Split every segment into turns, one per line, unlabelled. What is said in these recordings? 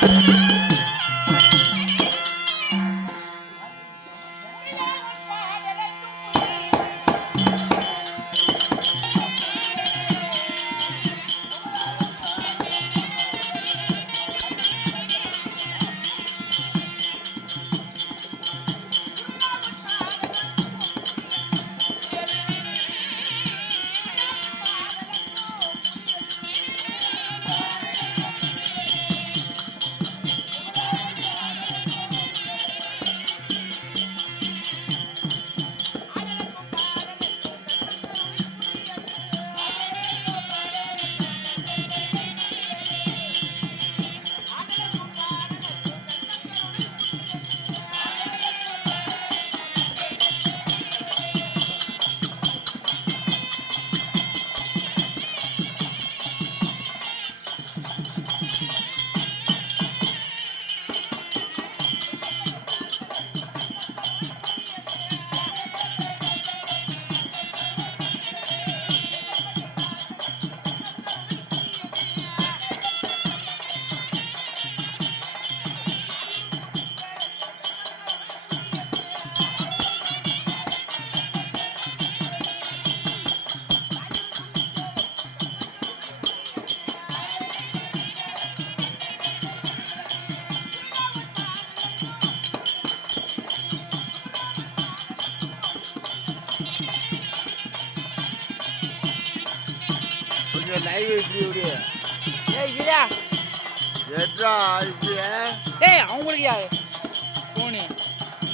Thank you. கொஞ்சம் live இப்படி விடு.
ஏய் இல்லையா
எட்ரா இப்படி
ஏய் அவங்களுக்கு யாரு? ஃபோனு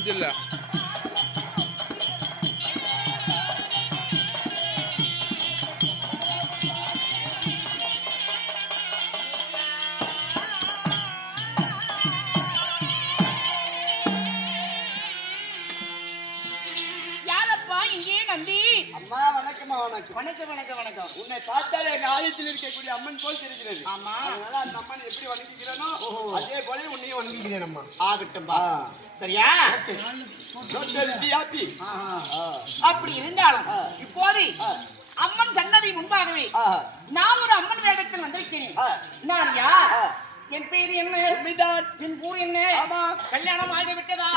இது
வணக்கம்
வணக்கம் வணக்கம்.
உன்னை பார்த்தாலே எங்க ஆலயத்தில் இருக்கக்கூடிய அம்மன் போல் தெரிகிறது.
ஆமா.
அதனால அந்த அம்மன் எப்படி வணங்குகிறேனோ அதே போல உன்னையும் வணங்குகிறேன் அம்மா.
ஆகட்டும் சரியா? அப்படி இருந்தாலும் இப்போது அம்மன் சன்னதி முன்பாகவே நான் ஒரு அம்மன் வேடத்தில் வந்திருக்கிறேன். நான் யார். என் பேர் என்ன?
உண்மைதான்
என் ஊர் என்ன?
ஆமா.
கல்யாணம் ஆகிவிட்டதா?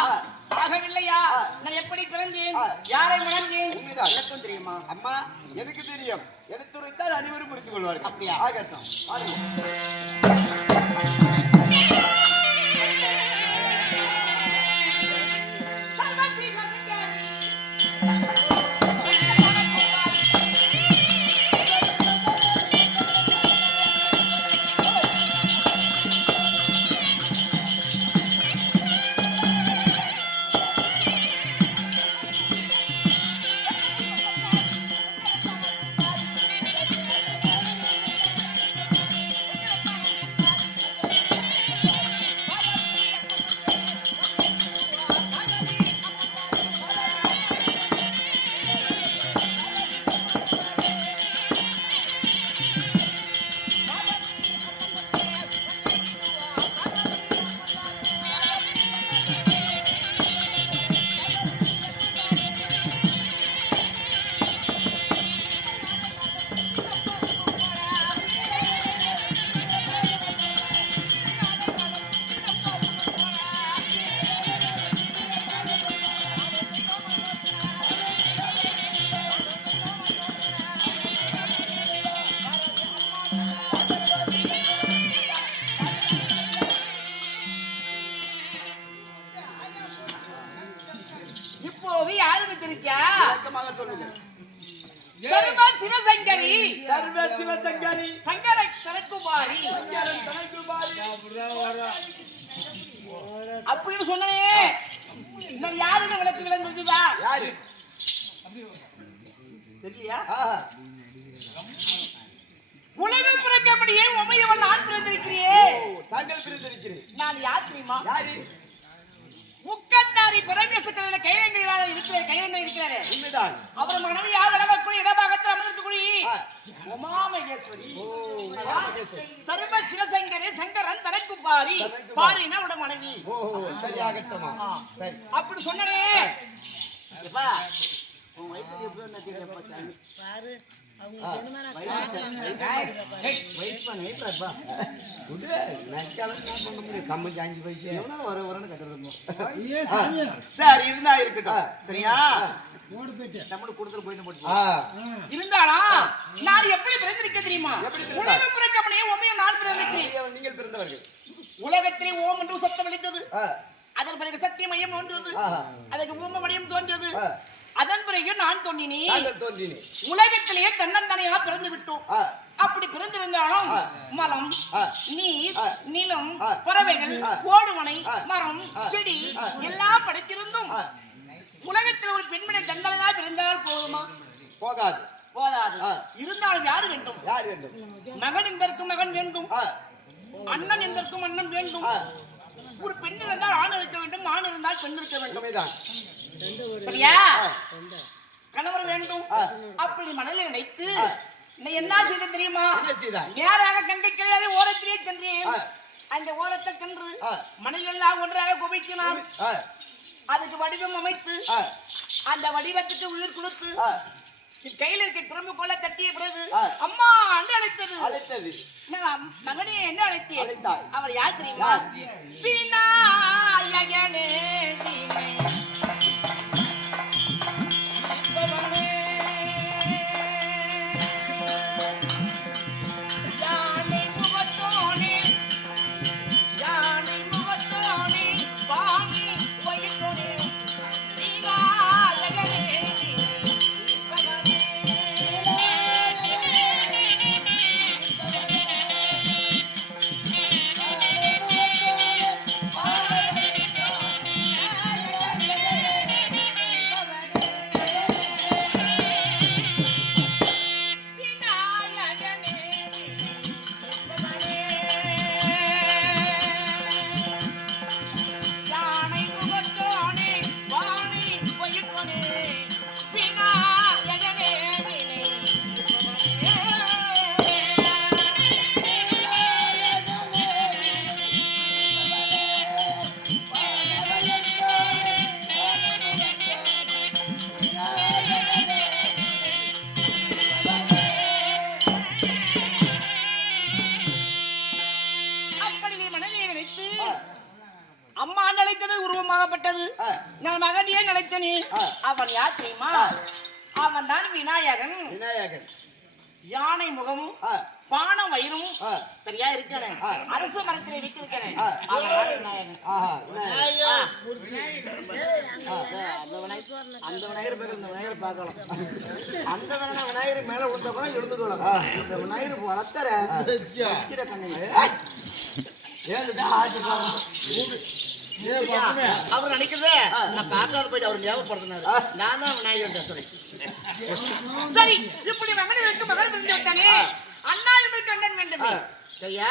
ஆகவில்லையா? நான் எப்படி பிறந்தேன். யாரை மணந்தேன்?
உண்மைதான். எனக்கும் தெரியுமா? அம்மா எனக்கு தெரியும். எடுத்துரைத்தால் அனைவரும் புரிந்து கொள்வார்கள்
அப்படியா?
ஆகட்டும். ஆஹா.
உலகம் பிறக்கப்படியே உமையவன் நான் பிறந்திருக்கிறியே.
ஓ, தாங்கள் பிரிந்திருக்கிறேன்
நான் யார் தெரியுமா?
யாரு?
முக்கத்தாரி பரமேஸ்வரன கையெழுந்தாக இருக்கிற கையெழுந்த இருக்கிறாரு.
உண்மைதான்.
அவர் மனைவி யார் விளங்கக்கூடிய இடபாகத்தில் அமர்ந்திருக்கக்கூடிய. உமாமகேஸ்வரி. சர்வ சிவசங்கரி சங்கரன் தனக்கு பாரி
தனக்கு
பாரினா அவட மனைவி.
சரியாகட்டுமா சரி
அப்படி எப்பா உன் வயசுக்கு சாமி? முடியும்?
சரி இருந்தா இருக்கட்டும். சரியா? நம்மளுக்கு கொடுத்துட்டு போயிட்டு. போட்டு இருந்தாலும் நான் எப்படி பிறந்திருக்க தெரியுமா? உலகம் பிறக்கப்படியே உண்மையும் நான் பிறந்திருக்கிறேன்
நீங்கள் பிறந்தவர்கள்.
உலகத்திலே ஓம் என்று சத்தம் அளித்தது அதன் பிறகு சக்தி மையம் தோன்றியது.
ஆஹா.
அதற்கு ஊம மையம் தோன்றியது.
ஆ.
அதன் பிறகு நான் தோன்றினேன்
தோன்றினேன்
உலகத்திலேயே தன்னந்தனையா பிறந்து விட்டோம் அப்படி பிறந்திருந்தாலும்
ஆ.
மலம். நீர். நிலம். பறவைகள். ஓடுமனை. மரம். செடி. எல்லாம் படைத்திருந்தும். உலகத்தில் ஒரு பெண்மணி தந்தனையா பிறந்தால் போதுமா
போகாது
போதாது. இருந்தாலும் யாரு வேண்டும்
யார் வேண்டும்
மகன் என்பதற்கும் மகன் வேண்டும் அண்ணன் என்பதற்கும் அண்ணன் வேண்டும் ஒரு பெண் இருந்தால் ஆண் இருக்க வேண்டும் ஆண் இருந்தால் பெண் இருக்க வேண்டும் சரியா? கணவர் வேண்டும். அப்படி மனதில் நினைத்து என்ன செய்த தெரியுமா? நேராக கண்டை கிடையாது ஓரத்திலே சென்றேன். அந்த ஓரத்தை சென்று
ஆ.
மனையெல்லாம் ஒன்றாக குவிக்கினான்.
ஆ,
அதுக்கு வடிவம் அமைத்து அந்த வடிவத்துக்கு உயிர் கொடுத்து கையில இருக்க பிரம்பு கொள்ள தட்டிய பிறகு. அம்மா அண்ணன் அழைத்தது.
அழைத்தது.
மகனே என்ன அழைத்தேன். அவர் யார் தெரியுமா? விநாயகனே அவன் யார் தெரியுமா. அவன் தான் விநாயகன்.
விநாயகன்.
யானை முகமும்
ஆ,
பான வயிறும். சரியா இருக்கிறேன். அரசு மரத்தில் இருக்கிறேன்.
அந்த விநாயகர் அந்த பேர் இந்த விநாயகர் பார்க்கலாம். அந்த விநாயகர் விநாயகர் மேல விழுந்த கூட எழுந்துக்கலாம் இந்த விநாயகர் வளர்த்தற வச்சிட கண்ணு
ஏழுடா,
அவர் நினைக்கிறதே நான் பார்க்காத போயிட்டு அவர் ஞாபகப்படுத்தினாரு. நான் தான் விநாயகர் சரி சரி இப்படி மகன் வைக்க மகன் பிரிந்து விட்டானே? அண்ணா இவருக்கு அண்ணன் வேண்டும். சரியா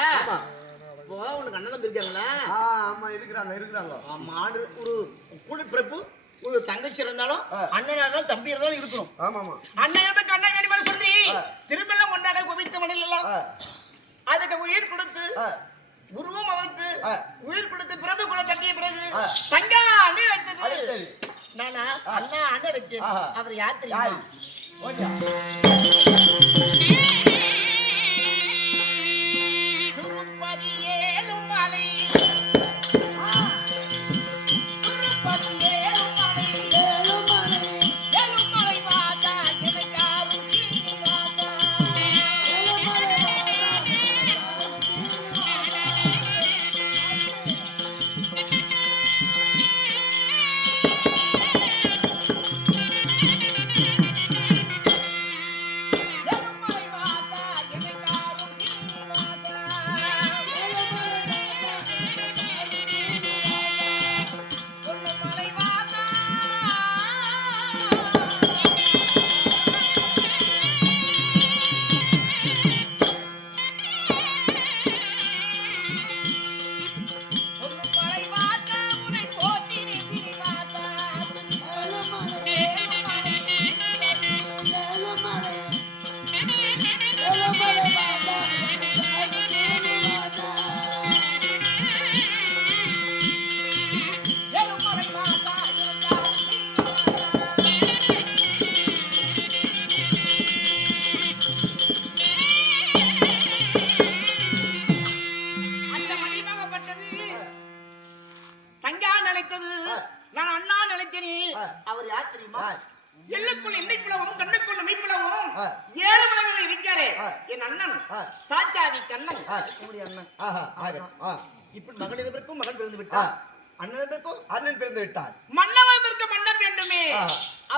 இப்போ உனக்கு அண்ணன் தான் இருக்காங்களா
ஆ, ஆமா இருக்கிறாங்க இருக்கிறாங்க.
மாடு ஒரு கூட பிறப்பு ஒரு தங்கச்சி இருந்தாலும் அண்ணன் இருந்தாலும் தம்பி இருந்தாலும் இருக்கணும்.
ஆமா ஆமா.
அண்ணன் எனக்கு அண்ணன் வேணுமா சொல்லி திரும்பெல்லாம் ஒன்றாக குவித்த மணில் எல்லாம்
ஆ,
அதுக்கு உயிர் கொடுத்து உருவம் அமைத்து. உயிர் கொடுத்து பிறப்பு குல கட்டிய பிறகு. தங்க
அது
வைத்தது. நானா அண்ணா அண்ணன்
ஆஹா.
அவர் யார்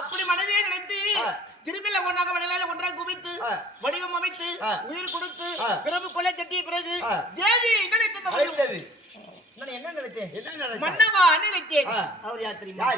அப்படி மனதே நினைத்து. திரும்பில ஒன்றாக மனிதனால ஒன்றாக குவித்து. வடிவம் அமைத்து. உயிர் கொடுத்து. பிறப்பு கொலை கட்டிய பிறகு. தேவி நினைத்தது என்ன நினைத்தேன்
என்ன?
மன்னவா நினைத்தேன். அவர் யார் தெரியுமா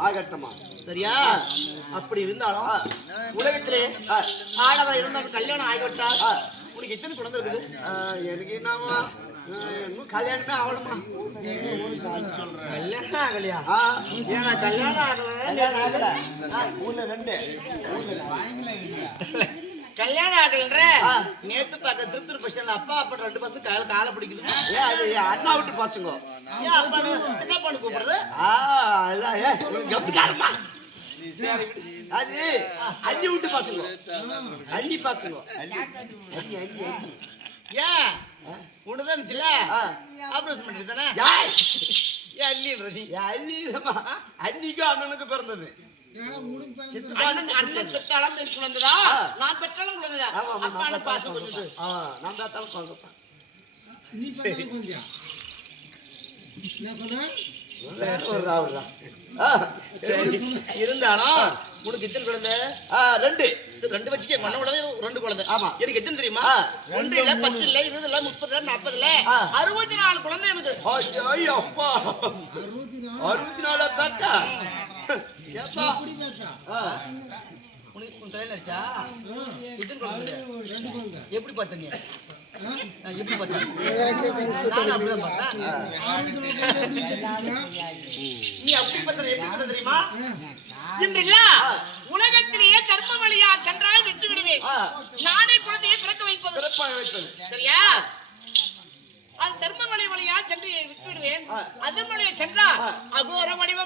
ஆகட்டமா?
சரியா? அப்படி இருந்தாலும் உலகத்திலே ஆடவா இருந்தாலும் கல்யாணம் ஆகிவிட்டா உனக்கு எத்தனை குழந்தை இருக்குது?
ஆ, எனக்கு என்னவா இன்னும் கல்யாணமே ஆகணுமா
கல்யாணம் ஆகலையா?
கல்யாணம்
ஏன்னா கல்யாணம் ஆகல.
ஊர்ல ரெண்டு.
கல்யாணம் ஆகலன்ற? நேத்து பார்க்க திருப்பத்தூர் பஸ் ஸ்டாண்ட்ல அப்பா அப்பா ரெண்டு பஸ் கால காலை பிடிக்குது.
அது அண்ணா விட்டு பசங்க
ஏன் அப்பா சின்ன பொண்ணு கூப்பிடுறது?
ஆ ஏ விடு. அது அண்ணி விட்டு பசங்க அண்ணி பசங்க அண்ணி அண்ணி அண்ணி.
ஏன் உனதான் இருந்துச்சுல. ஆபரேஷன் பண்ணிட்டு தானே?
அண்ணி இல்லம்மா. அண்ணிக்கும் அண்ணனுக்கும் பிறந்தது.
அண்ணன் பெற்றாலும் பெண் குழந்தைதா நான் பெற்றாலும் குழந்தைதா அப்பான
நான்
பாசம்
ஆ, நான் சொல்றேன். சரி, ஒரு ஆள் தான். ஆ, சரி.
இருந்தாலும் உனக்கு எத்தனை குழந்தை?
ரெண்டு.
ரெண்டு வச்சுக்க. மண்ண உடனே ரெண்டு குழந்தை.
ஆமா.
எனக்கு எத்தனை தெரியுமா. ஒன்று இல்ல பத்து இல்ல இருபது இல்ல முப்பது இல்ல நாற்பது இல்ல. அறுபத்தி நாலு குழந்தை எனக்கு.
ஐயோ, ஐயோ, அப்பா. அறுபத்தி நாலா பார்த்தா?
எப்படி எப்படி தெரியுமா? உலகத்திலேயே கர்ம வழியா சென்றால் விட்டு விடுவேன். நானே குழந்தையை பிறக்க வைப்பது. சரியா? அது தர்ம வழி வழியா சென்று விட்டு விடுவேன். அதன் வழியா சென்றால் அகோர எடுத்து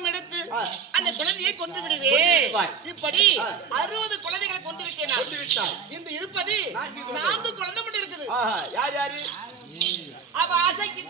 அந்த குழந்தையை கொன்று விடுவேன். இப்படி அறுபது குழந்தைகளை கொண்டு விட்டேன்.
கொண்டு.
இன்று இருப்பது
நான்கு குழந்தை.
மட்டும் இருக்குது
யார் யாரு
அவ ஆசைக்கு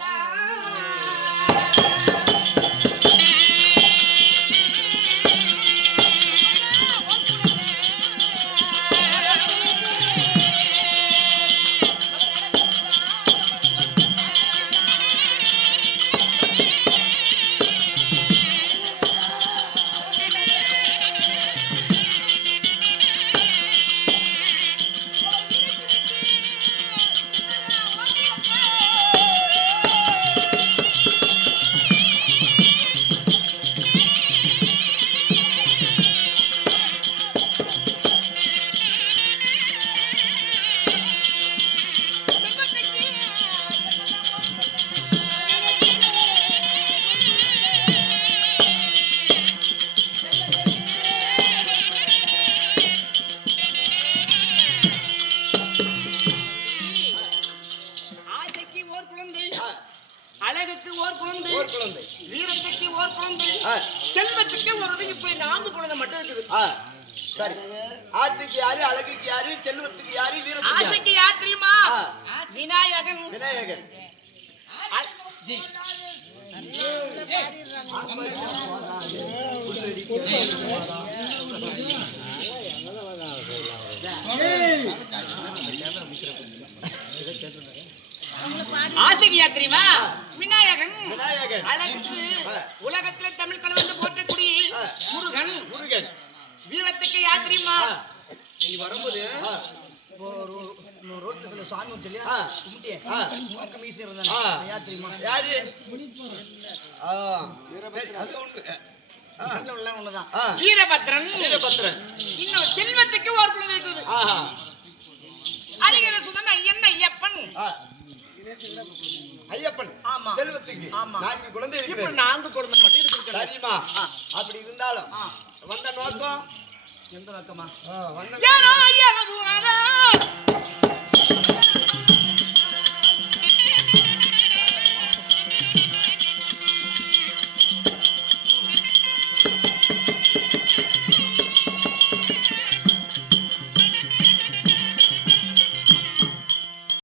ஆசைக்கு தெரியுமா விநாயகன். விநாயகன். அழகுக்கு உலகத்துல தமிழ் கலந்து போற்றக்கூடிய முருகன்.
முருகன்.
வீரத்துக்கு
ஆ.
நீங்க வரும்போது ரோட்ல சாமி
ஆ.
முறுக்கு மீசி
ஆ.
இருந்தாங்க யார்?
அது ஆ,
வீரபத்ரன்.
வீரபத்ரன்.
இன்னும் செல்வத்துக்கு ஒரு குழந்தை இருக்குது.
ஆஹா.
அரிகர சுதன் ஐயன் ஐயப்பன்.
ஐயப்பன்
ஆமா.
செல்வத்துக்கு.
ஆமா.
நான்கு குழந்தை
இப்போ நான்கு குழந்தை மட்டும் இருக்கு
சரிமா அப்படி இருந்தாலும் வந்த நோக்கம்?
எந்த நோக்கமா.
வந்த